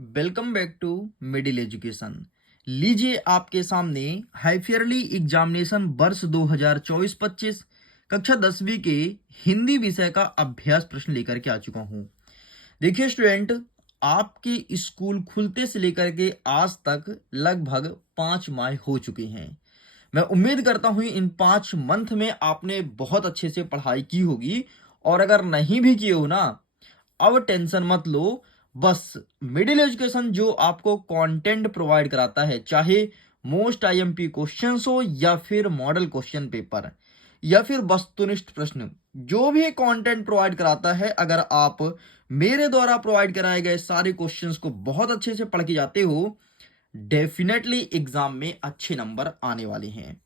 Welcome back to middle education. लीजिए आपके सामने हाईफेयरली एग्जामिनेशन वर्ष 2024-25 कक्षा 10वीं के हिंदी विषय का अभ्यास प्रश्न लेकर के आ चुका हूं। देखिए स्टूडेंट, आपके स्कूल खुलते से लेकर के आज तक लगभग 5 माह हो चुके हैं। मैं उम्मीद करता हूं इन 5 मंथ में आपने बहुत अच्छे से पढ़ाई की होगी, और अगर नहीं भी किए हो ना, अब टेंशन मत लो। बस मिडिल एजुकेशन जो आपको कंटेंट प्रोवाइड कराता है, चाहे मोस्ट आईएमपी क्वेश्चंस हो या फिर मॉडल क्वेश्चन पेपर या फिर वस्तुनिष्ठ प्रश्न, जो भी कंटेंट प्रोवाइड कराता है, अगर आप मेरे द्वारा प्रोवाइड कराए गए सारे क्वेश्चंस को बहुत अच्छे से पढ़ के जाते हो, डेफिनेटली एग्जाम में अच्छे नंबर आने वाले हैं।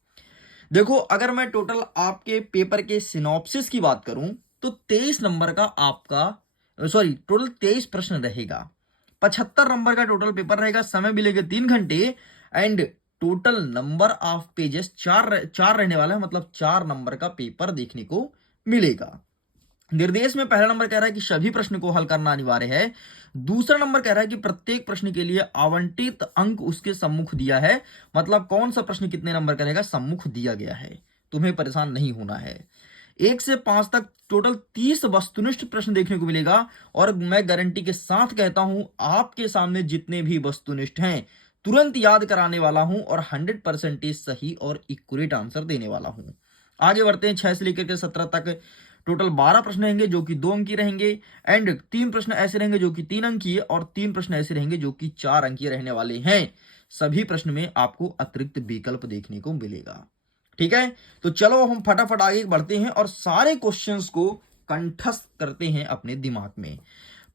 देखो, अगर मैं टोटल आपके पेपर के सिनॉप्सिस की बात करूं तो 23 नंबर का आपका टोटल 23 प्रश्न रहेगा। 75 नंबर का टोटल पेपर रहेगा। समय मिलेगा 3 घंटे and total number of pages चार रहने वाला है, मतलब 4 नंबर का पेपर देखने को मिलेगा। निर्देश में पहला नंबर कह रहा है कि सभी प्रश्न को हल करना अनिवार्य है। दूसरा नंबर कह रहा है कि प्रत्येक प्रश्न के लिए आवंटित अंक उसके सम्मुख दिया है, मतलब कौन सा प्रश्न कितने नंबर का रहेगा सम्मुख दिया गया है, तुम्हें परेशान नहीं होना है। 1 से 5 तक टोटल 30 वस्तुनिष्ठ प्रश्न देखने को मिलेगा, और मैं गारंटी के साथ कहता हूं आपके सामने जितने भी वस्तुनिष्ठ हैं तुरंत याद कराने वाला हूं और 100% सही और इक्वरेट आंसर देने वाला हूं। आगे बढ़ते हैं। 6 से लेकर के 17 तक टोटल 12 प्रश्न रहेंगे जो कि 2 अंकीय रहेंगे, एंड 3 प्रश्न ऐसे रहेंगे जो कि 3 अंकीय, और 3 प्रश्न ऐसे रहेंगे जो कि 4 अंकीय रहने वाले हैं। सभी प्रश्न में आपको अतिरिक्त विकल्प देखने को मिलेगा। ठीक है, तो चलो हम फटाफट आगे बढ़ते हैं और सारे क्वेश्चंस को कंठस्थ करते हैं अपने दिमाग में।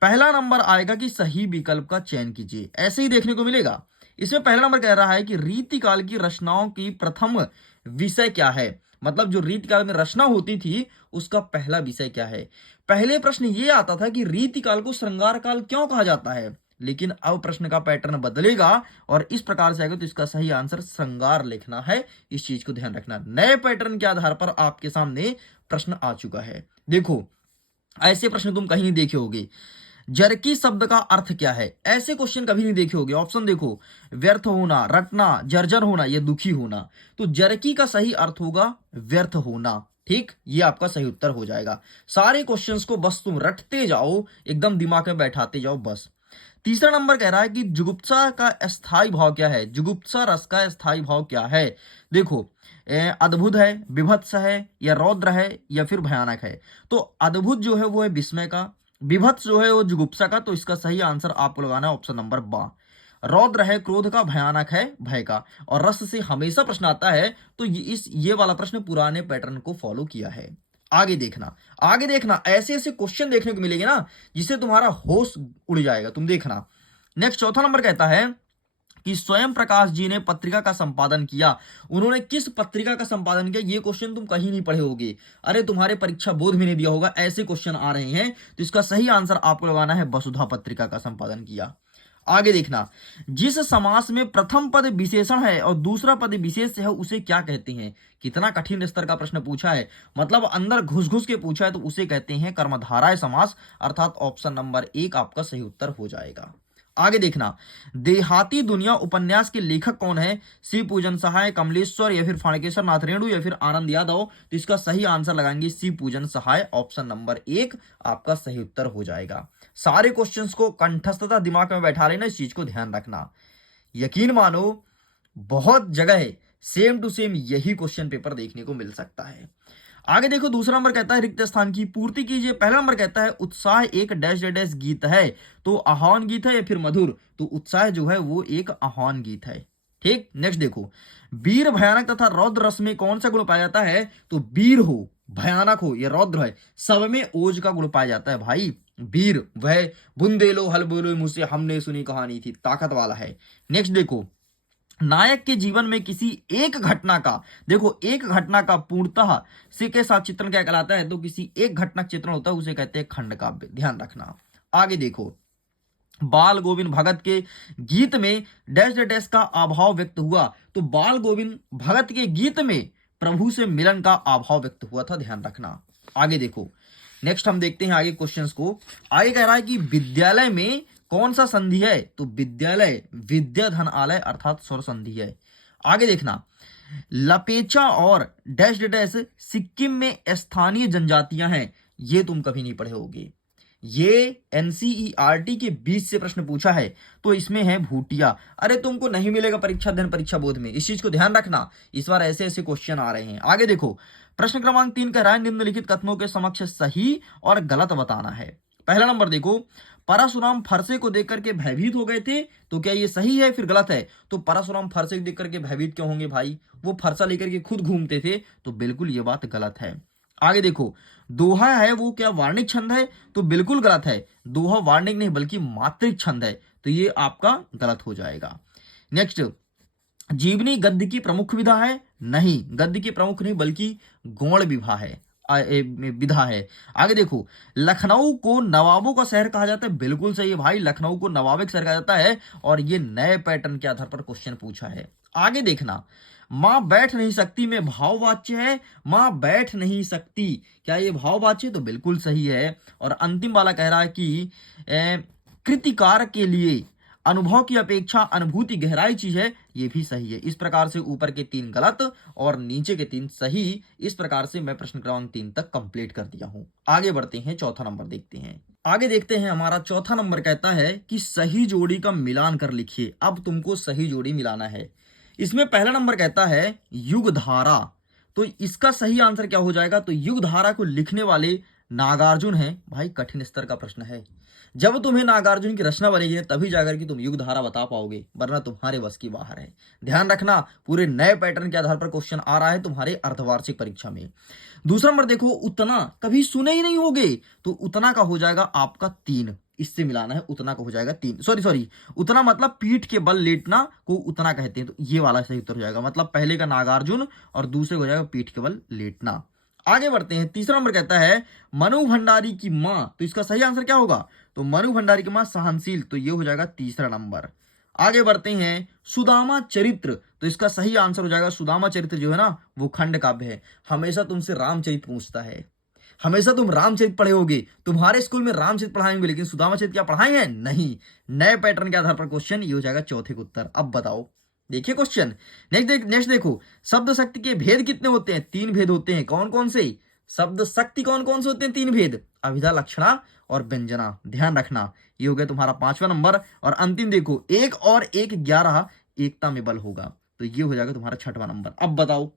पहला नंबर आएगा कि सही विकल्प का चयन कीजिए, ऐसे ही देखने को मिलेगा। इसमें पहला नंबर कह रहा है कि रीतिकाल की रचनाओं की प्रथम विषय क्या है, मतलब जो रीतिकाल में रचना होती थी उसका पहला विषय क्या है। पहले प्रश्न ये आता था कि रीतिकाल को श्रृंगार काल क्यों कहा जाता है, लेकिन अब प्रश्न का पैटर्न बदलेगा और इस प्रकार से आएगा, तो इसका सही आंसर श्रृंगार लिखना है। इस चीज को ध्यान रखना। नए पैटर्न के आधार पर आपके सामने प्रश्न आ चुका है। देखो, ऐसे प्रश्न तुम कहीं नहीं देखे होगे। जरकी शब्द का अर्थ क्या है, ऐसे क्वेश्चन कभी नहीं देखे होगे। ऑप्शन देखो, व्यर्थ होना, रटना, जर्जर होना या दुखी होना। तो जरकी का सही अर्थ होगा व्यर्थ होना। ठीक, ये आपका सही उत्तर हो जाएगा। सारे क्वेश्चंस को बस तुम रटते जाओ, एकदम दिमाग में बैठाते जाओ बस। तीसरा नंबर कह रहा है कि जुगुप्सा का स्थायी भाव क्या है, जुगुप्सा रस का स्थायी भाव क्या है। देखो, अद्भुत है, विभत्स है या रौद्र है या फिर भयानक है। तो अद्भुत जो है वो है विस्मय का, विभत्स जो है वो जुगुप्सा का, तो इसका सही आंसर आपको लगाना है ऑप्शन नंबर बा। रौद्र है क्रोध का, भयानक है भय का, और रस से हमेशा प्रश्न आता है, तो ये वाला प्रश्न पुराने पैटर्न को फॉलो किया है। आगे देखना, आगे देखना, ऐसे ऐसे क्वेश्चन देखने को मिलेंगे ना जिससे तुम्हारा होश उड़ जाएगा। तुम देखना। नेक्स्ट चौथा नंबर कहता है कि स्वयं प्रकाश जी ने पत्रिका का संपादन किया। उन्होंने किस पत्रिका का संपादन किया, ये क्वेश्चन तुम कहीं नहीं पढ़े होगे। अरे तुम्हारे परीक्षा बोर्ड में नहीं दिया होगा, ऐसे क्वेश्चन आ रहे हैं। तो इसका सही आंसर आपको लगाना है वसुधा पत्रिका का संपादन किया। आगे देखना, जिस समास में प्रथम पद विशेषण है और दूसरा पद विशेष है उसे क्या कहते हैं। कितना कठिन स्तर का प्रश्न पूछा है, मतलब अंदर घुस घुस के पूछा है, तो उसे कहते हैं कर्मधारय समास, अर्थात ऑप्शन नंबर 1 आपका सही उत्तर हो जाएगा। आगे देखना, देहाती दुनिया उपन्यास के लेखक कौन है। शिव पूजन सहाय, कमलेश्वर या फिर फाणकेश्वर नाथ रेणु या फिर आनंद यादव। तो इसका सही आंसर लगाएंगे शिव पूजन सहाय, ऑप्शन नंबर 1 आपका सही उत्तर हो जाएगा। सारे क्वेश्चंस को कंठस्थता दिमाग में बैठा लेना, इस चीज को ध्यान रखना। यकीन मानो, बहुत जगह सेम टू सेम यही क्वेश्चन पेपर देखने को मिल सकता है। आगे देखो, दूसरा नंबर कहता है रिक्त स्थान की पूर्ति कीजिए। पहला नंबर कहता है उत्साह एक डैश डैश गीत है, तो आह्वान गीत है या फिर मधुर। तो उत्साह जो है वो एक आह्वान गीत है। ठीक, नेक्स्ट देखो, वीर भयानक तथा रौद्र रस में कौन सा गुण पाया जाता है। तो वीर हो, भयानक हो या रौद्र है, सब में ओज का गुण पाया जाता है भाई। वीर वह बुंदेलो हल बोलो मुझसे हमने सुनी कहानी थी, ताकत वाला है। नेक्स्ट देखो, नायक के जीवन में किसी एक घटना का, देखो एक घटना का पूर्णतः से के साथ चित्रण क्या कहलाता है। तो किसी एक घटना का चित्रण होता है उसे कहते हैं खंड काव्य, ध्यान रखना। आगे देखो, बाल गोविंद भगत के गीत में डैश डैश का अभाव व्यक्त हुआ। तो बाल गोविंद भगत के गीत में प्रभु से मिलन का अभाव व्यक्त हुआ था, ध्यान रखना। आगे देखो, नेक्स्ट हम देखते हैं आगे क्वेश्चंस को। आगे कह रहा है कि विद्यालय में कौन सा संधि है? तो विद्यालय विद्या धन आलय अर्थात स्वर संधि है। आगे देखना, लपेचा और डैश डैश सिक्किम में स्थानीय जनजातियां हैं, ये तुम कभी नहीं पढ़े होगे। ये एनसीईआरटी के 20 से प्रश्न पूछा है, तो इसमें है भूटिया। अरे तुमको नहीं मिलेगा परीक्षा अध्ययन परीक्षा बोध में, इस चीज को ध्यान रखना, इस बार ऐसे ऐसे क्वेश्चन आ रहे हैं। आगे देखो, प्रश्न क्रमांक 3 कह रहा है निम्नलिखित कथनों के समक्ष सही और गलत बताना है। पहला नंबर देखो, परशुराम फरसे को देख करके भयभीत हो गए थे, तो क्या ये सही है फिर गलत है? तो परशुराम फरसे को देख करके भयभीत क्यों होंगे भाई, वो फरसा लेकर के खुद घूमते थे, तो बिल्कुल ये बात गलत है। आगे देखो, दोहा है वो क्या वार्णिक छंद है? तो बिल्कुल गलत है, दोहा वार्णिक नहीं बल्कि मात्रिक छंद है, तो ये आपका गलत हो जाएगा। नेक्स्ट, जीवनी गद्य की प्रमुख विधा है? नहीं, गद्य की प्रमुख नहीं बल्कि गौण विधा है, विधा है। आगे देखो, लखनऊ को नवाबों का शहर कहा जाता है, बिल्कुल सही है भाई, लखनऊ को नवाबिक शहर कहा जाता है, और ये नए पैटर्न के आधार पर क्वेश्चन पूछा है। आगे देखना, मां बैठ नहीं सकती में भाववाच्य है, मां बैठ नहीं सकती, क्या ये भाववाच्य है? तो बिल्कुल सही है। और अंतिम वाला कह रहा है कि कृतिकार के लिए अनुभव की अपेक्षा अनुभूति गहराई चीज है, ये भी सही है। इस प्रकार से ऊपर के 3 गलत और नीचे के 3 सही, इस प्रकार से मैं प्रश्न क्रमांक 3 तक कंप्लीट कर दिया हूं। आगे बढ़ते हैं, चौथा नंबर देखते हैं। आगे देखते हैं, हमारा चौथा नंबर कहता है कि सही जोड़ी का मिलान कर लिखिए। अब तुमको सही जोड़ी मिलाना है। इसमें पहला नंबर कहता है युग धारा, तो इसका सही आंसर क्या हो जाएगा? तो युग धारा को लिखने वाले नागार्जुन हैं। भाई कठिन स्तर का प्रश्न है, जब तुम्हें नागार्जुन की रचना बनेगी तभी जाकर के तुम युग धारा बता पाओगे, वरना तुम्हारे बस की बाहर है। ध्यान रखना, पूरे नए पैटर्न के आधार पर क्वेश्चन आ रहा है तुम्हारे अर्धवार्षिक परीक्षा में। दूसरा नंबर देखो, उतना कभी सुने ही नहीं होगे, तो उतना का हो जाएगा आपका 3, इससे मिलाना है, उतना का हो जाएगा 3। सॉरी, उतना मतलब पीठ के बल लेटना को उतना कहते हैं, तो ये वाला सही उत्तर हो जाएगा। मतलब पहले का नागार्जुन और दूसरे को हो जाएगा पीठ के बल लेटना। आगे बढ़ते हैं, तीसरा नंबर कहता है मनु भंडारी की मां, तो इसका सही आंसर क्या होगा? तो मनु भंडारी की मां सहनशील, तो ये हो जाएगा तीसरा नंबर। आगे बढ़ते हैं, सुदामा चरित्र, तो इसका सही आंसर हो जाएगा सुदामा चरित्र जो है ना वो खंड काव्य है। हमेशा तुमसे रामचरित पूछता है, हमेशा तुम रामचरित पढ़े होगे, तुम्हारे स्कूल में रामचरित पढ़ाएंगे, लेकिन सुदामा चरित्र क्या पढ़ाए हैं? नहीं। नए पैटर्न के आधार पर क्वेश्चन, ये हो जाएगा चौथे का उत्तर। अब बताओ, देखिए क्वेश्चन। नेक्स्ट देखो, शब्द शक्ति के भेद कितने होते हैं? 3 भेद होते हैं। कौन कौन से शब्द शक्ति, कौन कौन से होते हैं? 3 भेद, अभिधा, लक्षणा और व्यंजना। ध्यान रखना, ये हो गया तुम्हारा 5वां नंबर। और अंतिम देखो, 1 और 1 11, एकता में बल होगा, तो ये हो जाएगा तुम्हारा 6वां नंबर। अब बताओ,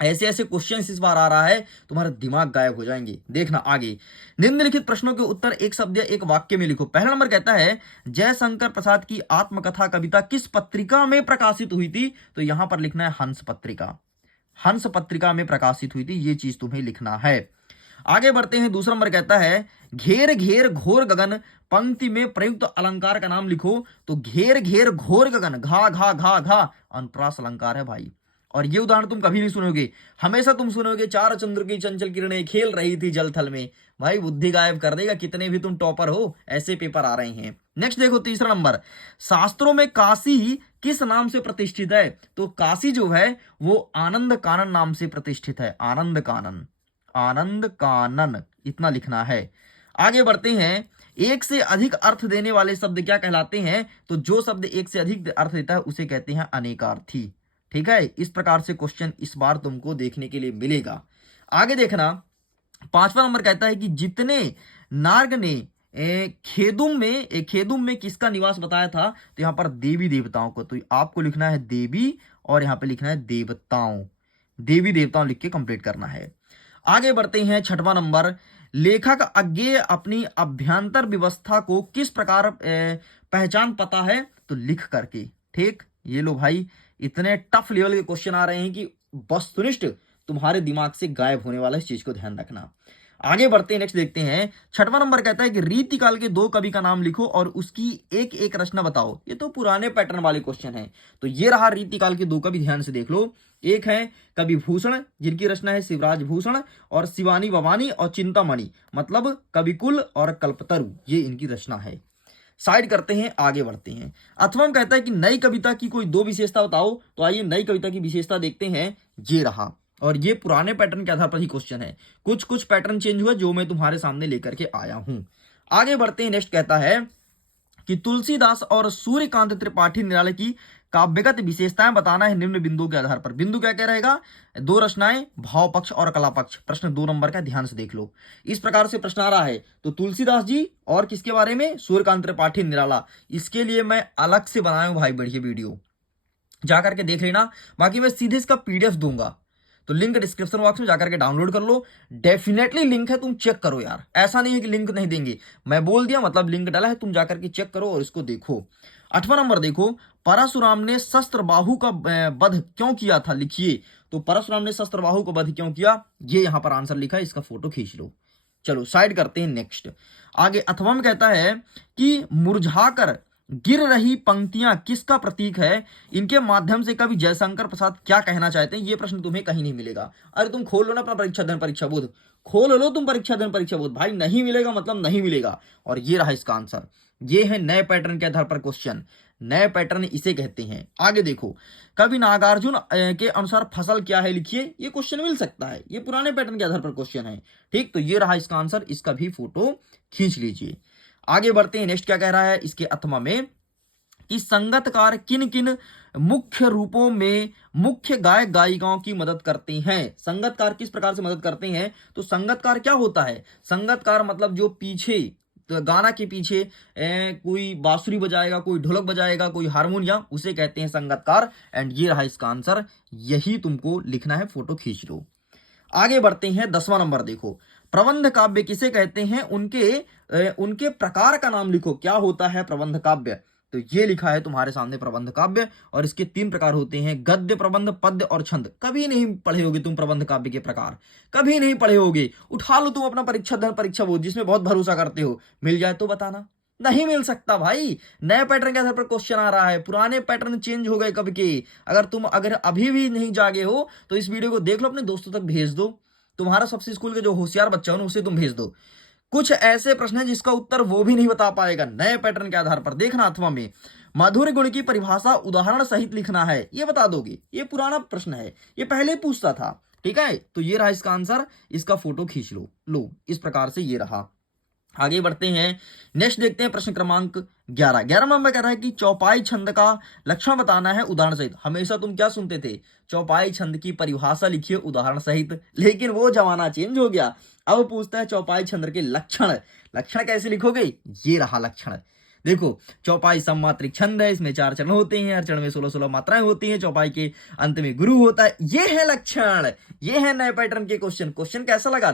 ऐसे ऐसे क्वेश्चन इस बार आ रहा है, तुम्हारा दिमाग गायब हो जाएंगे। देखना आगे, निम्नलिखित प्रश्नों के उत्तर एक शब्द या एक वाक्य में लिखो। पहला नंबर कहता है जयशंकर प्रसाद की आत्मकथा कविता किस पत्रिका में प्रकाशित हुई थी? तो यहां पर लिखना है हंस पत्रिका, हंस पत्रिका में प्रकाशित हुई थी, ये चीज तुम्हें लिखना है। आगे बढ़ते हैं, दूसरा नंबर कहता है घेर घेर घोर गगन पंक्ति में प्रयुक्त अलंकार का नाम लिखो। तो घेर घेर घोर गगन, घा घा घा घा अनुप्रास अलंकार है भाई। और ये उदाहरण तुम कभी नहीं सुनोगे, हमेशा तुम सुनोगे चार चंद्र की चंचल किरणें खेल रही थी जल थल में। भाई बुद्धि गायब कर देगा, कितने भी तुम टॉपर हो, ऐसे पेपर आ रहे हैं। नेक्स्ट देखो, तीसरा नंबर, शास्त्रों में काशी किस नाम से प्रतिष्ठित है? तो काशी जो है वो आनंद कानन नाम से प्रतिष्ठित है, आनंद कानन, आनंद कानन, इतना लिखना है। आगे बढ़ते हैं, एक से अधिक अर्थ देने वाले शब्द क्या कहलाते हैं? तो जो शब्द एक से अधिक अर्थ देता है उसे कहते हैं अनेकार्थी। ठीक है, इस प्रकार से क्वेश्चन इस बार तुमको देखने के लिए मिलेगा। आगे देखना, 5वां नंबर कहता है कि जितने नार्ग ने खेदुम में किसका निवास बताया था? तो यहां पर देवी देवताओं को, तो आपको लिखना है देवी और यहां पे लिखना है देवताओं, देवी देवताओं लिख के कंप्लीट करना है। आगे बढ़ते हैं, 6वां नंबर, लेखक अज्ञेय अपनी अभ्यंतर व्यवस्था को किस प्रकार पहचान पता है? तो लिख करके। ठीक, ये लो भाई, इतने टफ लेवल के क्वेश्चन आ रहे हैं कि वस्तुनिष्ठ तुम्हारे दिमाग से गायब होने वाला, इस चीज को ध्यान रखना। आगे बढ़ते हैं, नेक्स्ट देखते हैं, 6वां नंबर कहता है कि रीतिकाल के 2 कवि का नाम लिखो और उसकी एक एक रचना बताओ। ये तो पुराने पैटर्न वाले क्वेश्चन है, तो ये रहा रीतिकाल के 2 कवि, ध्यान से देख लो। एक है कवि भूषण, जिनकी रचना है शिवराज भूषण, और शिवानी भवानी और चिंतामणि, मतलब कविकुल और कल्पतरु, ये इनकी रचना है। साइड करते हैं, आगे बढ़ते हैं। अथवा कहता है कि नई कविता की कोई 2 विशेषता बताओ। तो आइए नई कविता की विशेषता देखते हैं, ये रहा। और ये पुराने पैटर्न के आधार पर ही क्वेश्चन है, कुछ पैटर्न चेंज हुआ जो मैं तुम्हारे सामने लेकर के आया हूं। आगे बढ़ते हैं, नेक्स्ट कहता है कि तुलसीदास और सूर्यकांत त्रिपाठी निराले की काव्यगत विशेषताएं बताना है निम्न बिंदुओं के आधार पर। बिंदु क्या क्या रहेगा? दो रचनाएं, भाव पक्ष और कला पक्ष। प्रश्न 2 नंबर का ध्यान से देख लो। इस प्रकार से प्रश्न आ रहा है। तो तुलसीदास जी और किसके बारे में? सूर्यकांत त्रिपाठी निराला। इसके लिए मैं अलग से बनाया हूं भाई बढ़िया वीडियो, जाकर के देख लेना। बाकी मैं सीधे इसका पीडीएफ दूंगा, तो लिंक डिस्क्रिप्शन बॉक्स में जाकर के डाउनलोड कर लो। डेफिनेटली लिंक है, तुम चेक करो यार, ऐसा नहीं है कि लिंक नहीं देंगे। मैं बोल दिया मतलब लिंक डाला है, तुम जाकर के चेक करो और इसको देखो। 8वां नंबर देखो, परशुराम ने शस्त्रबाहु का वध क्यों किया था? लिखिए। तो परशुराम ने शस्त्रबाहु का वध क्यों किया, ये यहां पर आंसर लिखा है, इसका फोटो खींच लो। चलो साइड करते हैं, नेक्स्ट। आगे 8वां में कहता है कि मुरझाकर गिर रही पंक्तियां किसका प्रतीक है? इनके माध्यम से कवि जयशंकर प्रसाद क्या कहना चाहते हैं? ये प्रश्न तुम्हें कहीं नहीं मिलेगा। अरे तुम खोल लो ना अपना परीक्षा धन परीक्षा बोध, खोल लो तुम परीक्षा धन परीक्षा बोध, भाई नहीं मिलेगा मतलब नहीं मिलेगा। और ये रहा इसका आंसर। ये है नए पैटर्न के आधार पर क्वेश्चन, नए पैटर्न इसे कहते हैं। आगे देखो, कवि नागार्जुन के अनुसार फसल क्या है? लिखिए। ये क्वेश्चन मिल सकता है, ये पुराने पैटर्न के आधार पर क्वेश्चन है। ठीक, तो ये रहा इसका आंसर, इसका भी फोटो खींच लीजिए। आगे बढ़ते हैं, नेक्स्ट क्या कह रहा है इसके 8वां में कि संगतकार किन किन मुख्य रूपों में मुख्य गायक गायिकाओं की मदद करते हैं? संगतकार किस प्रकार से मदद करते हैं? तो संगतकार क्या होता है? संगतकार मतलब जो पीछे, तो गाना के पीछे कोई बांसुरी बजाएगा, कोई ढोलक बजाएगा, कोई हारमोनियम, उसे कहते हैं संगतकार। एंड ये रहा इसका आंसर, यही तुमको लिखना है, फोटो खींच लो। आगे बढ़ते हैं, 10वां नंबर देखो, प्रबंध काव्य किसे कहते हैं? उनके प्रकार का नाम लिखो। क्या होता है प्रबंध काव्य? तो ये लिखा है तुम्हारे सामने प्रबंध काव्य, और इसके 3 प्रकार होते हैं, गद्य, प्रबंध, पद्य और छंद। कभी नहीं पढ़े होगे तुम प्रबंध काव्य के प्रकार, कभी नहीं पढ़े होगे। उठा लो तुम अपना परीक्षा धन परीक्षा बोध, जिसमें बहुत भरोसा करते हो, मिल जाए तो बताना। नहीं मिल सकता भाई, नए पैटर्न के आधार पर क्वेश्चन आ रहा है, पुराने पैटर्न चेंज हो गए कब के। अगर अभी भी नहीं जागे हो तो इस वीडियो को देख लो, अपने दोस्तों तक भेज दो, तुम्हारा सबसे स्कूल के जो होशियार बच्चा हो ना उसे तुम भेज दो। कुछ ऐसे प्रश्न हैं जिसका उत्तर वो भी नहीं बता पाएगा, नए पैटर्न के आधार पर। देखना 8वां में, मधुर गुण की परिभाषा उदाहरण सहित लिखना है, ये बता दोगे। ये पुराना प्रश्न है, ये पहले पूछता था। ठीक है, तो ये रहा इसका आंसर, इसका फोटो खींच लो। लो, इस प्रकार से ये रहा। आगे बढ़ते हैं, नेक्स्ट देखते हैं प्रश्न क्रमांक 11। 11 नंबर कह रहा है कि चौपाई छंद का लक्षण बताना है उदाहरण सहित। हमेशा तुम क्या सुनते थे? चौपाई छंद की परिभाषा लिखिए उदाहरण सहित, लेकिन वो जमाना चेंज हो गया। अब पूछता है चौपाई छंद के लक्षण। लक्षण कैसे लिखोगे? ये रहा लक्षण। देखो, चौपाई सममात्रिक छंद है, इसमें 4 चरण होते हैं, हर चरण में 16-16 मात्राएं होती हैं, चौपाई के अंत में गुरु होता है। ये है लक्षण, ये है नए पैटर्न के क्वेश्चन। क्वेश्चन कैसा लगा?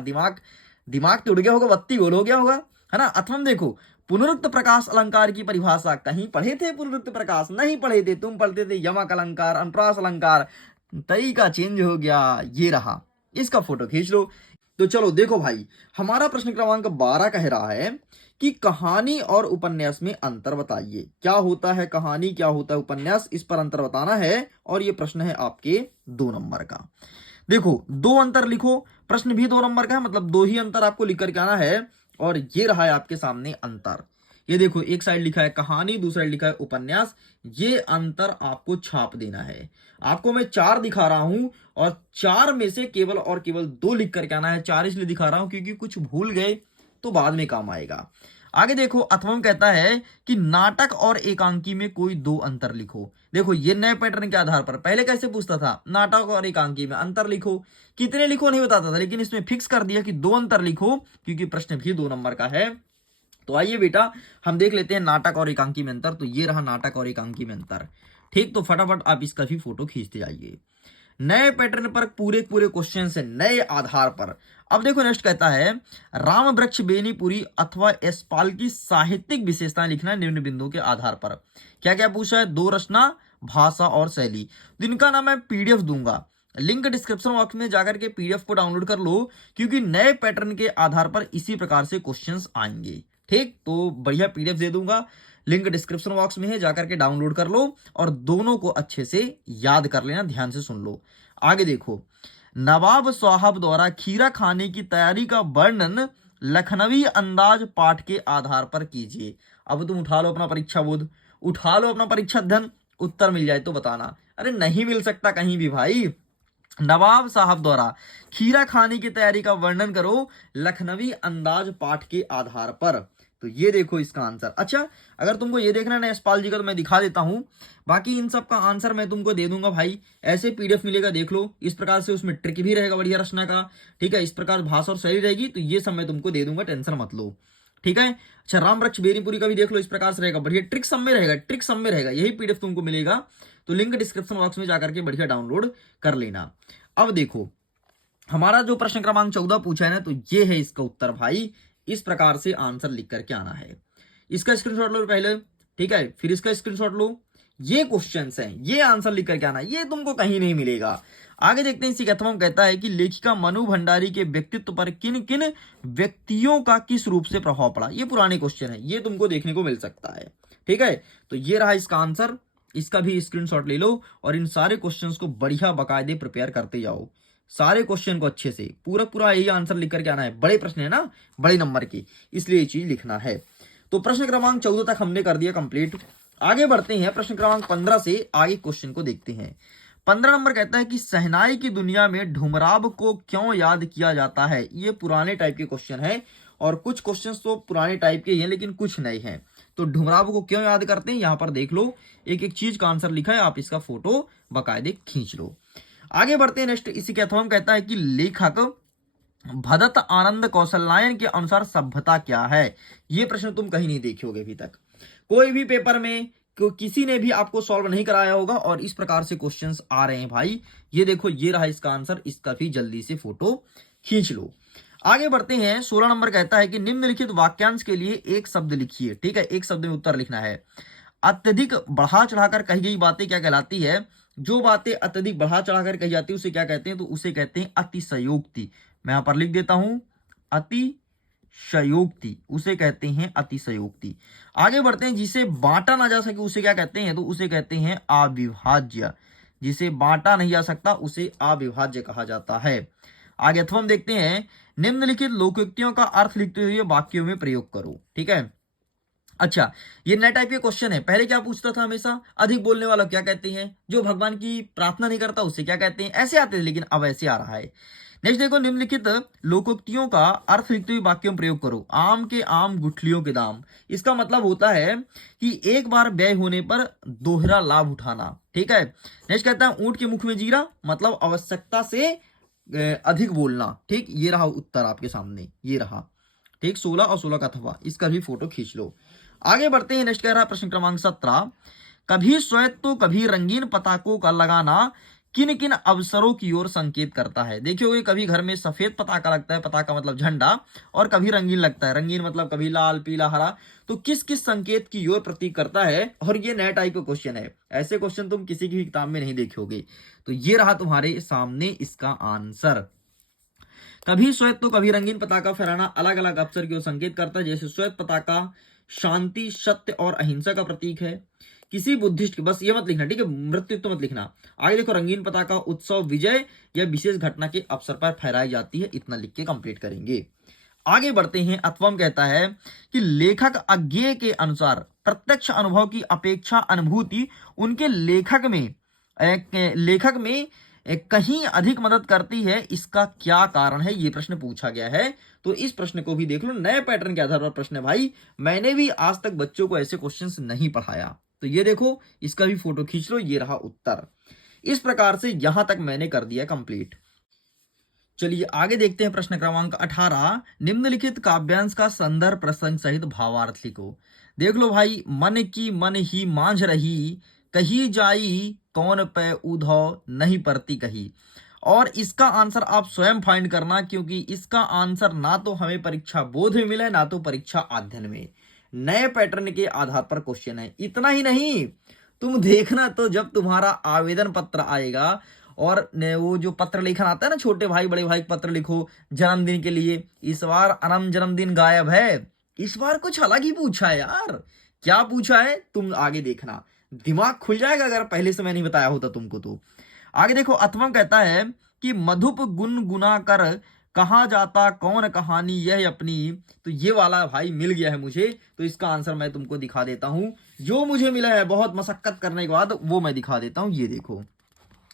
दिमाग तो उड़ गया होगा, बत्ती गोल हो गया होगा, है ना। अथवा देखो, पुनरुक्त प्रकाश अलंकार की परिभाषा कहीं पढ़े थे? पुनरुक्त प्रकाश नहीं पढ़े थे, तुम पढ़ते थे यमक अलंकार, अनुप्रास अलंकार। तरीका चेंज हो गया, ये रहा, इसका फोटो खींच लो। तो चलो देखो भाई, हमारा प्रश्न क्रमांक 12 कह रहा है कि कहानी और उपन्यास में अंतर बताइए। क्या होता है कहानी, क्या होता है उपन्यास, इस पर अंतर बताना है। और ये प्रश्न है आपके 2 नंबर का। देखो, 2 अंतर लिखो, प्रश्न भी 2 नंबर का है, मतलब 2 ही अंतर आपको लिख करके आना है। और ये रहा है आपके सामने अंतर। ये देखो, एक साइड लिखा है कहानी, दूसरा साइड लिखा है उपन्यास। ये अंतर आपको छाप देना है। आपको मैं 4 दिखा रहा हूं, और 4 में से केवल और केवल 2 लिख करके आना है। 4 इसलिए दिखा रहा हूं क्योंकि कुछ भूल गए तो बाद में काम आएगा। आगे देखो, अथवा कहता है कि नाटक और एकांकी में कोई 2 अंतर लिखो। देखो, ये नए पैटर्न के आधार पर पहले कैसे पूछता था? नाटक और एकांकी में अंतर लिखो। कितने लिखो नहीं बताता था, लेकिन इसमें फिक्स कर दिया कि 2 अंतर लिखो, क्योंकि प्रश्न भी 2 नंबर का है। तो आइए बेटा, हम देख लेते हैं नाटक और एकांकी में अंतर। तो ये रहा नाटक और एकांकी में अंतर। ठीक, तो फटाफट आप इसका भी फोटो खींचते जाइए। नए पैटर्न पर पूरे पूरे क्वेश्चन से, नए आधार पर। अब देखो, नेक्स्ट कहता है राम वृक्ष बेनीपुरी अथवा यशपाल की साहित्यिक विशेषताएं लिखना है निम्न बिंदुओं के आधार पर। क्या क्या पूछा है? 2 रचना, भाषा और शैली। जिनका नाम मैं पीडीएफ दूंगा, लिंक डिस्क्रिप्शन बॉक्स में जाकर के पीडीएफ को डाउनलोड कर लो, क्योंकि नए पैटर्न के आधार पर इसी प्रकार से क्वेश्चंस आएंगे। ठीक, तो बढ़िया पीडीएफ दे दूंगा, लिंक डिस्क्रिप्शन बॉक्स में है, जाकर के डाउनलोड कर लो और दोनों को अच्छे से याद कर लेना, ध्यान से सुन लो। आगे देखो, नवाब साहब द्वारा खीरा खाने की तैयारी का वर्णन लखनवी अंदाज पाठ के आधार पर कीजिए। अब तुम उठा लो अपना परीक्षा बोध, उठा लो अपना परीक्षा धन, उत्तर मिल जाए तो बताना। अरे नहीं मिल सकता कहीं भी भाई। नवाब साहब द्वारा खीरा खाने की तैयारी का वर्णन करो लखनवी अंदाज पाठ के आधार पर। तो ये देखो इसका आंसर। अच्छा, अगर तुमको ये देखना है ना यशपाल जी का, तो मैं दिखा देता हूं। बाकी इन सब का आंसर मैं तुमको दे दूंगा भाई, ऐसे पीडीएफ मिलेगा, देख लो। इस प्रकार से उसमें ट्रिक भी रहेगा बढ़िया रचना का, ठीक है। इस प्रकार भाषा और शैली रहेगी, तो ये सब मैं तुमको दे दूंगा, टेंशन मत लो, ठीक है। अच्छा, राम वृक्ष बेनीपुरी का भी देख लो, इस प्रकार से रहेगा बढ़िया, ट्रिक सब में रहेगा, ट्रिक सब में रहेगा, यही पीडीएफ तुमको मिलेगा। तो लिंक डिस्क्रिप्शन बॉक्स में जाकर के बढ़िया डाउनलोड कर लेना। अब देखो हमारा जो प्रश्न क्रमांक 14 पूछा है ना, तो ये है इसका उत्तर भाई। इस प्रकार से आंसर लिख करके आना है। इसका स्क्रीनशॉट लो पहले, ठीक है, फिर इसका स्क्रीनशॉट लो। ये क्वेश्चंस हैं, ये आंसर लिख करके आना, ये तुमको कहीं नहीं मिलेगा। आगे देखते हैं, इसी कथम कहता है कि लेखिका मनु भंडारी के व्यक्तित्व पर किन किन व्यक्तियों का किस रूप से प्रभाव पड़ा। ये पुराने क्वेश्चन है, ये तुमको देखने को मिल सकता है, ठीक है। तो ये रहा इसका आंसर, इसका भी स्क्रीनशॉट ले लो और इन सारे क्वेश्चंस को बढ़िया बकायदे प्रिपेयर करते जाओ। सारे क्वेश्चन को अच्छे से पूरा पूरा यही आंसर लिख करके आना है। बड़े प्रश्न है ना, बड़े नंबर की, इसलिए ये चीज लिखना है। तो प्रश्न क्रमांक 14 तक हमने कर दिया कंप्लीट। आगे बढ़ते हैं, प्रश्न क्रमांक 15 से आगे क्वेश्चन को देखते हैं। 15 नंबर कहता है कि शहनाई की दुनिया में ढुमराव को क्यों याद किया जाता है। ये पुराने टाइप के क्वेश्चन है, और कुछ क्वेश्चंस तो पुराने टाइप के ही हैं लेकिन कुछ नए हैं। तो ढुमराव को क्यों याद करते हैं, यहां पर देख लो, एक एक चीज का आंसर लिखा है, आप इसका फोटो बाकायदे खींच लो। आगे बढ़ते हैं नेक्स्ट, इसी के अथवा कहता है कि लेखक भदत आनंद कौशल्यायन के अनुसार सभ्यता क्या है। ये प्रश्न तुम कहीं नहीं देखे होगे अभी तक, कोई भी पेपर में किसी ने भी आपको सॉल्व नहीं कराया होगा, और इस प्रकार से क्वेश्चंस आ रहे हैं भाई। ये देखो, ये रहा इसका आंसर, इसका भी जल्दी से फोटो खींच लो। आगे बढ़ते हैं, 16 नंबर कहता है कि निम्नलिखित वाक्यांश के लिए एक शब्द लिखिए, ठीक है, एक शब्द में उत्तर लिखना है। अत्यधिक बढ़ा चढ़ाकर कही गई बातें क्या कहलाती है। जो बातें अत्यधिक बढ़ा चढ़ाकर कही जाती है उसे क्या कहते हैं, तो उसे कहते हैं अतिशयोक्ति। मैं यहां पर लिख देता हूं, अतिशयोक्ति, उसे कहते हैं अतिशयोक्ति। आगे बढ़ते हैं, जिसे बांटा ना जा सके उसे क्या कहते हैं, तो उसे कहते हैं अविभाज्य। जिसे बांटा नहीं जा सकता उसे अविभाज्य कहा जाता है। आगे अथवा हम देखते हैं, निम्नलिखित लोकोक्तियों का अर्थ लिखते हुए वाक्यों में प्रयोग करो, ठीक है। अच्छा, ये नए टाइप के क्वेश्चन है। पहले क्या पूछता था हमेशा, अधिक बोलने वाला क्या कहते हैं, जो भगवान की प्रार्थना नहीं करता उसे क्या कहते हैं, ऐसे आते थे, लेकिन अब ऐसे आ रहा है। नेक्स्ट देखो, निम्नलिखित लोकोक्तियों का अर्थ लिखते हुए वाक्यों में प्रयोग करो। आम के आम गुठलियों के दाम, इसका मतलब होता है कि एक बार व्यय होने पर दोहरा लाभ उठाना, ठीक है। नेक्स्ट कहता है, ऊंट के मुख में जीरा, मतलब आवश्यकता से अधिक बोलना, ठीक। ये रहा उत्तर आपके सामने, ये रहा, ठीक, 16 और 16 का अथवा, इसका भी फोटो खींच लो। आगे बढ़ते हैं, नेक्स्ट कह रहा है प्रश्न क्रमांक 17, कभी श्वेत तो कभी रंगीन पताकों का लगाना किन किन अवसरों की ओर संकेत करता है। देखिए, कभी घर में सफेद पताका लगता है, पताका मतलब झंडा, और कभी रंगीन लगता है, रंगीन मतलब कभी लाल पीला हरा, तो किस किस संकेत की ओर प्रतीक करता है। और ये नया टाइप का क्वेश्चन है, ऐसे क्वेश्चन तुम किसी की भी किताब में नहीं देखे होगे। तो ये रहा तुम्हारे सामने इसका आंसर। कभी श्वेत तो कभी रंगीन पताका फहराना अलग अलग अवसर की ओर संकेत करता है। जैसे श्वेत पताका शांति, सत्य और अहिंसा का प्रतीक है। किसी बुद्धिस्ट, बस ये मत लिखना, ठीक है, मृत्यु तो मत लिखना। आगे देखो, रंगीन पताका उत्सव, विजय या विशेष घटना के अवसर पर फहराई जाती है। इतना लिख के कंप्लीट करेंगे। आगे बढ़ते हैं, अथवम कहता है कि लेखक अज्ञेय के अनुसार प्रत्यक्ष अनुभव की अपेक्षा अनुभूति उनके लेखक में कहीं अधिक मदद करती है। इसका क्या कारण है, ये प्रश्न पूछा गया है। तो इस प्रश्न को भी देख लो, नए पैटर्न के आधार पर प्रश्न है भाई। मैंने भी आज तक बच्चों को ऐसे क्वेश्चंस नहीं पढ़ाया। तो ये देखो, इसका भी फोटो खींच लो, ये रहा उत्तर। इस प्रकार से यहां तक मैंने कर दिया कंप्लीट। चलिए आगे देखते हैं, प्रश्न क्रमांक 18, निम्नलिखित काव्यांश का संदर्भ प्रसंग सहित भावार्थ लिखो। देख लो भाई, मन की मन ही मांझ रही, कही जाई कौन पे उधौ नहीं परती कही। और इसका आंसर आप स्वयं फाइंड करना, क्योंकि इसका आंसर ना तो हमें परीक्षा बोध में मिला है, ना तो परीक्षा अध्ययन में। नए पैटर्न के आधार पर क्वेश्चन है। इतना ही नहीं, तुम देखना, तो जब तुम्हारा आवेदन पत्र आएगा और वो जो पत्र लेखन आता है ना, छोटे भाई बड़े भाई पत्र लिखो जन्मदिन के लिए, इस बार अनम जन्मदिन गायब है, इस बार कुछ अलग ही पूछा है यार। क्या पूछा है तुम आगे देखना, दिमाग खुल जाएगा अगर पहले से मैं नहीं बताया होता तुमको। तो आगे देखो, अथवा कहता है कि मधुप गुनगुना कर कहा जाता कौन कहानी यह अपनी। तो ये वाला भाई मिल गया है मुझे, तो इसका आंसर मैं तुमको दिखा देता हूं। जो मुझे मिला है बहुत मशक्कत करने के बाद, वो मैं दिखा देता हूं। ये देखो,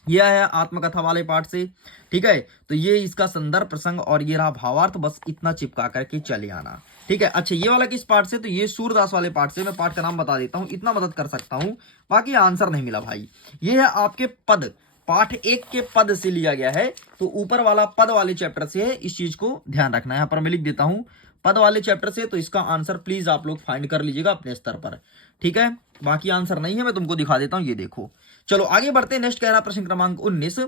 यह है आत्मकथा वाले पार्ट से, ठीक है। तो ये इसका संदर्भ प्रसंग और ये रहा भावार्थ, बस इतना चिपका करके चले आना, ठीक। ठीक है। अच्छा, ये वाला किस पार्ट से, तो ये सूरदास वाले पार्ट से। मैं पार्ट का नाम बता देता हूं, इतना मदद कर सकता हूं, बाकी आंसर नहीं मिला भाई। ये है आपके पद, पाठ 1 के पद से लिया गया है, तो ऊपर वाला पद वाले चैप्टर से है, इस चीज को ध्यान रखना है। यहां पर मैं लिख देता हूं पद वाले चैप्टर से, तो इसका आंसर प्लीज आप लोग फाइंड कर लीजिएगा अपने स्तर पर, ठीक है। बाकी आंसर नहीं है, मैं तुमको दिखा देता हूं, ये देखो। चलो आगे बढ़ते हैं। नेक्स्ट कह रहा प्रश्न क्रमांक 19,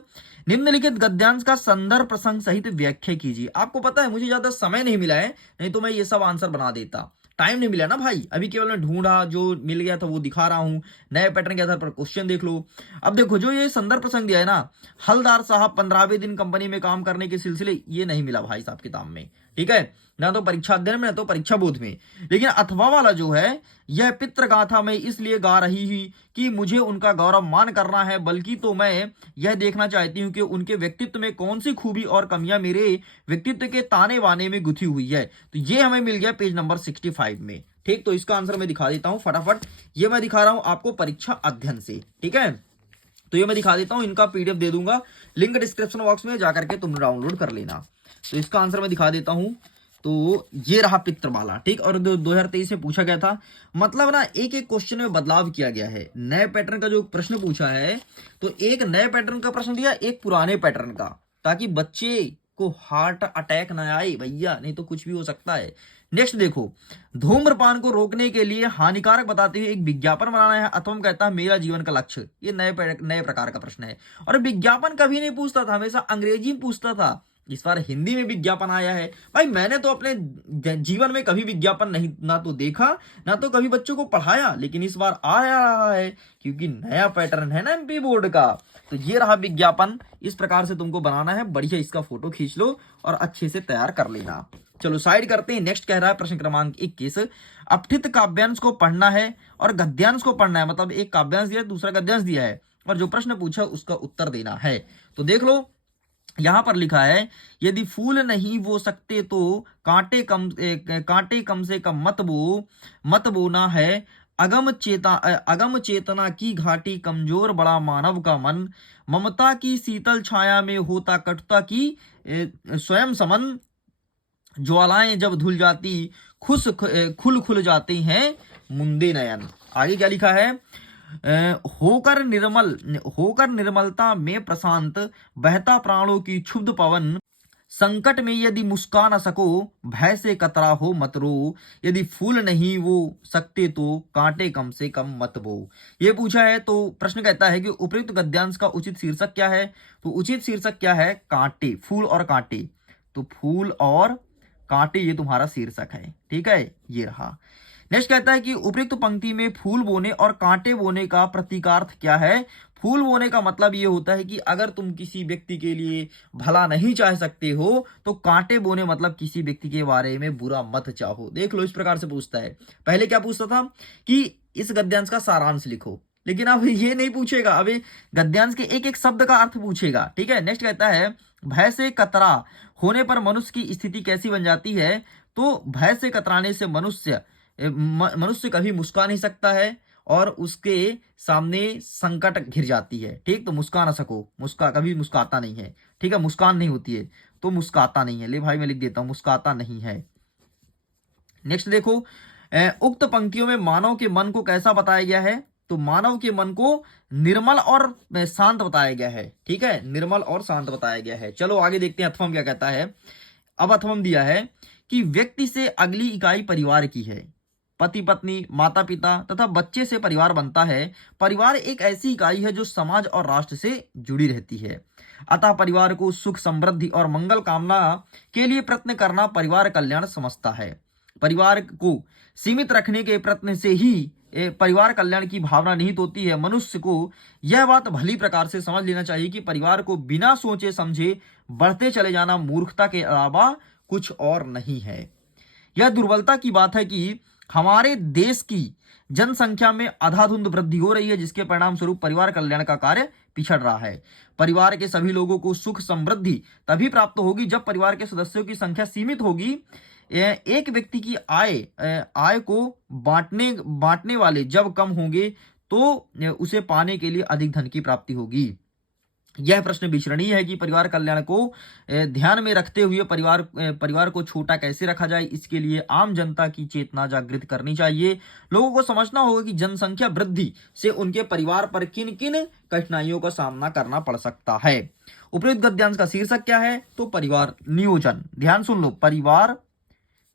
निम्नलिखित गद्यांश का संदर्भ प्रसंग सहित व्याख्या कीजिए। आपको पता है मुझे ज्यादा समय नहीं मिला है, नहीं तो मैं ये सब आंसर बना देता, टाइम नहीं मिला ना भाई। अभी केवल मैं ढूंढा, जो मिल गया था वो दिखा रहा हूं। नए पैटर्न के आधार पर क्वेश्चन देख लो। अब देखो, जो ये संदर्भ प्रसंग दिया है ना, हलदार साहब 15वें दिन कंपनी में काम करने के सिलसिले, ये नहीं मिला भाई साहब किताब में, ठीक है, ना तो परीक्षा अध्ययन में, ना तो परीक्षा बोध में। लेकिन अथवा वाला जो है, यह पितृ गाथा मैं इसलिए गा रही ही कि मुझे उनका गौरव मान करना है, बल्कि तो मैं यह देखना चाहती हूं कि उनके व्यक्तित्व में कौन सी खूबी और कमियां मेरे व्यक्तित्व के ताने वाने में गुथी हुई है। तो ये हमें मिल गया पेज नंबर 65 में, ठीक। तो इसका आंसर मैं दिखा देता हूं फटाफट। ये मैं दिखा रहा हूं आपको परीक्षा अध्ययन से, ठीक है। तो ये मैं दिखा देता हूं, इनका पीडीएफ दे दूंगा, लिंक डिस्क्रिप्शन बॉक्स में जाकर के तुम डाउनलोड कर लेना। तो इसका आंसर मैं दिखा देता हूं, तो ये रहा पितृमाला, ठीक। और 2023 में पूछा गया था, मतलब ना एक एक क्वेश्चन में बदलाव किया गया है। नए पैटर्न का जो प्रश्न पूछा है, तो एक नए पैटर्न का प्रश्न दिया, एक पुराने पैटर्न का, ताकि बच्चे को हार्ट अटैक ना आए भैया, नहीं तो कुछ भी हो सकता है। नेक्स्ट देखो, धूम्रपान को रोकने के लिए हानिकारक बताते हुए एक विज्ञापन बनाना है। अथवा कहता है मेरा जीवन का लक्ष्य। ये नए प्रकार का प्रश्न है। और विज्ञापन कभी नहीं पूछता था, हमेशा अंग्रेजी में पूछता था। इस बार हिंदी में विज्ञापन आया है। भाई मैंने तो अपने जीवन में कभी विज्ञापन नहीं, ना तो देखा, ना तो कभी बच्चों को पढ़ाया, लेकिन इस बार आ रहा है क्योंकि नया पैटर्न है ना एमपी बोर्ड का। तो ये रहा विज्ञापन, इस प्रकार से तुमको बनाना है। बढ़िया इसका फोटो खींच लो और अच्छे से तैयार कर लेना। चलो साइड करते हैं। नेक्स्ट कह रहा है प्रश्न क्रमांक 21, अपठित काव्यांश को पढ़ना है और गद्यांश को पढ़ना है। मतलब एक काव्यांश दिया है, दूसरा गद्यांश दिया है, और जो प्रश्न पूछा उसका उत्तर देना है। तो देख लो, यहां पर लिखा है, यदि फूल नहीं वो सकते तो कांटे कम से कम मत बोना है। अगम चेतना की घाटी, कमजोर बड़ा मानव का मन। ममता की शीतल छाया में होता कटुता की स्वयं समन। ज्वालाएं जब धुल जाती खुल जाते हैं मुंदे नयन। आगे क्या लिखा है, होकर निर्मलता में प्रशांत, बहता प्राणों की क्षुब्ध पवन। संकट में यदि मुस्का न सको, भय से कतरा हो मत रो। यदि फूल नहीं वो सकते तो कांटे कम से कम मत बो। ये पूछा है, तो प्रश्न कहता है कि उपयुक्त गद्यांश का उचित शीर्षक क्या है। तो उचित शीर्षक क्या है, कांटे, फूल और कांटे। तो फूल और कांटे ये तुम्हारा शीर्षक है, ठीक है। ये रहा। नेक्स्ट कहता है कि उपयुक्त पंक्ति में फूल बोने और कांटे बोने का प्रतीकार्थ क्या है। फूल बोने का मतलब ये होता है कि अगर तुम किसी व्यक्ति के लिए भला नहीं चाह सकते हो, तो कांटे बोने मतलब किसी व्यक्ति के बारे में बुरा मत चाहो। देख लो, इस प्रकार से पूछता है। पहले क्या पूछता था कि इस गद्यांश का सारांश लिखो, लेकिन अब ये नहीं पूछेगा, अब गद्यांश के एक एक शब्द का अर्थ पूछेगा, ठीक है। नेक्स्ट कहता है, भय से कतरा होने पर मनुष्य की स्थिति कैसी बन जाती है। तो भय से कतराने से मनुष्य कभी मुस्कुरा नहीं सकता है, और उसके सामने संकट घिर जाती है, ठीक। तो मुस्कुरा ना सको, कभी मुस्कुराता नहीं है, ठीक है। मुस्कान नहीं होती है तो मुस्कुराता नहीं है। ले भाई मैं लिख देता हूं, मुस्कुराता नहीं है। नेक्स्ट देखो, उक्त पंक्तियों में मानव के मन को कैसा बताया गया है। तो मानव के मन को निर्मल और शांत बताया गया है, ठीक है। निर्मल और शांत बताया गया है। चलो आगे देखते हैं अथवम क्या कहता है। अब अथवम दिया है कि व्यक्ति से अगली इकाई परिवार की है। पति पत्नी, माता पिता तथा बच्चे से परिवार बनता है। परिवार एक ऐसी इकाई है जो समाज और राष्ट्र से जुड़ी रहती है। अतः परिवार को सुख, समृद्धि और मंगल कामना के लिए प्रयत्न करना परिवार कल्याण समझता है। परिवार को सीमित रखने के प्रयत्न से ही परिवार कल्याण की भावना निहित होती है। मनुष्य को यह बात भली प्रकार से समझ लेना चाहिए कि परिवार को बिना सोचे समझे बढ़ते चले जाना मूर्खता के अलावा कुछ और नहीं है। यह दुर्बलता की बात है कि हमारे देश की जनसंख्या में अंधाधुंध वृद्धि हो रही है, जिसके परिणाम स्वरूप परिवार कल्याण का कार्य पिछड़ रहा है। परिवार के सभी लोगों को सुख समृद्धि तभी प्राप्त होगी जब परिवार के सदस्यों की संख्या सीमित होगी। एक व्यक्ति की आय को बांटने वाले जब कम होंगे तो उसे पाने के लिए अधिक धन की प्राप्ति होगी। यह प्रश्न विचरणीय है कि परिवार कल्याण को ध्यान में रखते हुए परिवार को छोटा कैसे रखा जाए, इसके लिए आम जनता की चेतना जागृत करनी चाहिए। लोगों को समझना होगा कि जनसंख्या वृद्धि से उनके परिवार पर किन किन कठिनाइयों का सामना करना पड़ सकता है। उपयुक्त गद्यांश का शीर्षक क्या है? तो परिवार नियोजन। ध्यान सुन लो, परिवार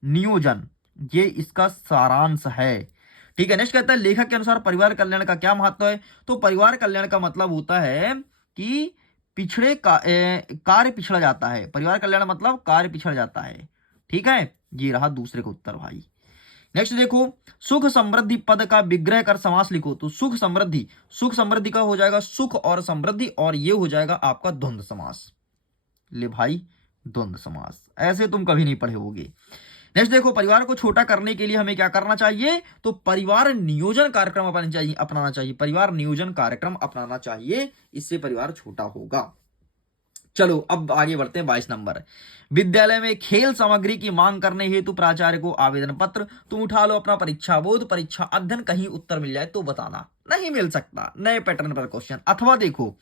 नियोजन, ये इसका सारांश है। ठीक है। नेक्स्ट कहता है लेखक के अनुसार परिवार कल्याण का क्या महत्व है? तो परिवार कल्याण का मतलब होता है कि कार्य पिछड़ा जाता है। परिवार कल्याण मतलब कार्य पिछड़ जाता है। ठीक है, ये रहा दूसरे का उत्तर भाई। नेक्स्ट देखो, सुख समृद्धि पद का विग्रह कर समास लिखो। तो सुख समृद्धि का हो जाएगा सुख और समृद्धि, और ये हो जाएगा आपका द्वंद्व समास। ले भाई, द्वंद्व समास ऐसे तुम कभी नहीं पढ़े होगे। नेक्स्ट देखो, परिवार को छोटा करने के लिए हमें क्या करना चाहिए? तो परिवार नियोजन कार्यक्रम अपनाना चाहिए। परिवार नियोजन कार्यक्रम अपनाना चाहिए, इससे परिवार छोटा होगा। चलो अब आगे बढ़ते हैं। 22 नंबर, विद्यालय में खेल सामग्री की मांग करने हेतु प्राचार्य को आवेदन पत्र। तुम उठा लो अपना परीक्षा बोध, परीक्षा अध्ययन, कहीं उत्तर मिल जाए तो बताना। नहीं मिल सकता, नए पैटर्न पर क्वेश्चन। अथवा देखो,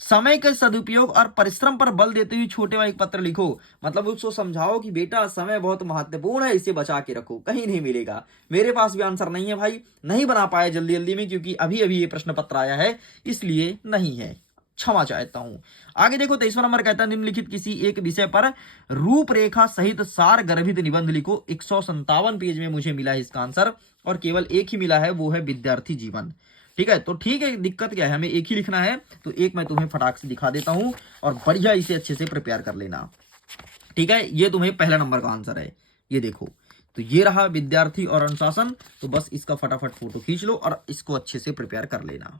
समय के सदुपयोग और परिश्रम पर बल देते हुए छोटे भाई पत्र लिखो। मतलब उसको समझाओ कि बेटा समय बहुत महत्वपूर्ण है, इसे बचा के रखो, कहीं नहीं मिलेगा। मेरे पास भी आंसर नहीं है भाई, नहीं बना पाया जल्दी जल्दी में, क्योंकि अभी अभी ये प्रश्न पत्र आया है, इसलिए नहीं है, क्षमा चाहता हूं। आगे देखो, 23वां नंबर कहता है निम्नलिखित किसी एक विषय पर रूपरेखा सहित सार गर्भित निबंध लिखो। 157 पेज में मुझे मिला है इसका आंसर, और केवल एक ही मिला है, वो है विद्यार्थी जीवन। ठीक है, तो ठीक है, दिक्कत क्या है, हमें एक ही लिखना है, तो एक मैं तुम्हें फटाक से दिखा देता हूं, और बढ़िया इसे अच्छे से प्रिपेयर कर लेना। ठीक है, ये तुम्हें पहला नंबर का आंसर है, ये देखो। तो ये रहा विद्यार्थी और अनुशासन। तो बस इसका फटाफट फोटो खींच लो और इसको अच्छे से प्रिपेयर कर लेना।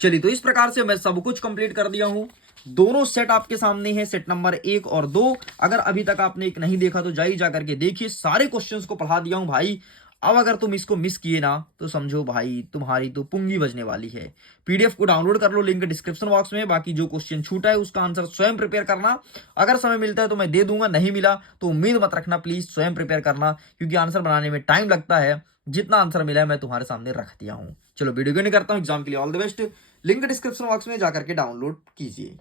चलिए, तो इस प्रकार से मैं सब कुछ कंप्लीट कर दिया हूं। दोनों सेट आपके सामने हैं, सेट नंबर 1 और 2। अगर अभी तक आपने एक नहीं देखा तो जाइए जा करके देखिए, सारे क्वेश्चंस को पढ़ा दिया हूं भाई। अब अगर तुम इसको मिस किए ना, तो समझो भाई तुम्हारी तो पुंगी बजने वाली है। पीडीएफ को डाउनलोड कर लो, लिंक डिस्क्रिप्शन बॉक्स में। बाकी जो क्वेश्चन छूटा है उसका आंसर स्वयं प्रिपेयर करना। अगर समय मिलता है तो मैं दे दूंगा, नहीं मिला तो उम्मीद मत रखना, प्लीज स्वयं प्रिपेयर करना, क्योंकि आंसर बनाने में टाइम लगता है। जितना आंसर मिला है मैं तुम्हारे सामने रख दिया हूं। चलो, वीडियो को नहीं करता हूं, एग्जाम के लिए all the best. Link description box में जाकर के डाउनलोड कीजिए।